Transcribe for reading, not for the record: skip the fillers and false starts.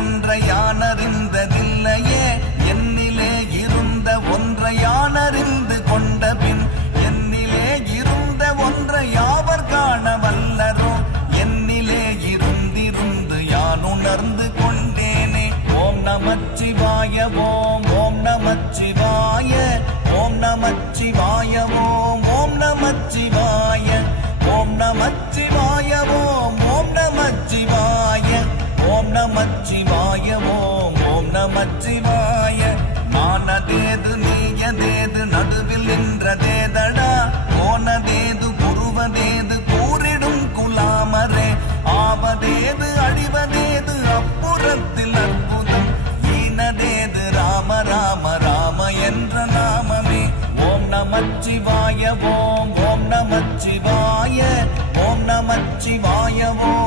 ஒன்றை யானறிந்ததில்லையே என்னிலே இருந்த ஒன்றை யானறிந்து கொண்ட பின் என்னிலே இருந்த ஒன்றை யாவர் காண வல்லரோ என்னிலே இருந்திருந்து யான் உணர்ந்து கொண்டேனே. ஓம் நமச்சிவாய ஓம் ஓம் நமச்சிவாய ஓம் நமச்சிவாய ஓம் ஓம் நமச்சிவாய ஓம் நமச்சிவாய ஓம் ஓம் நமச்சிவாய ஓம் நமச்சிவாய ஓம் ஓம் நமச்சிவாய. மானதேது நீயதேது நடுவில் நின்றதேதடா போனதேது புருவதேது கூறிடும் குலாமரே ஆவதேது அழிவதேது அப்புறத்தில் அற்புதம் ஈனதேது ராம ராம ராம என்ற நாமமே. ஓம் நமச்சிவாய ஓம் ஓம் நமச்சிவாய ஓம் நமச்சிவாய ஓம்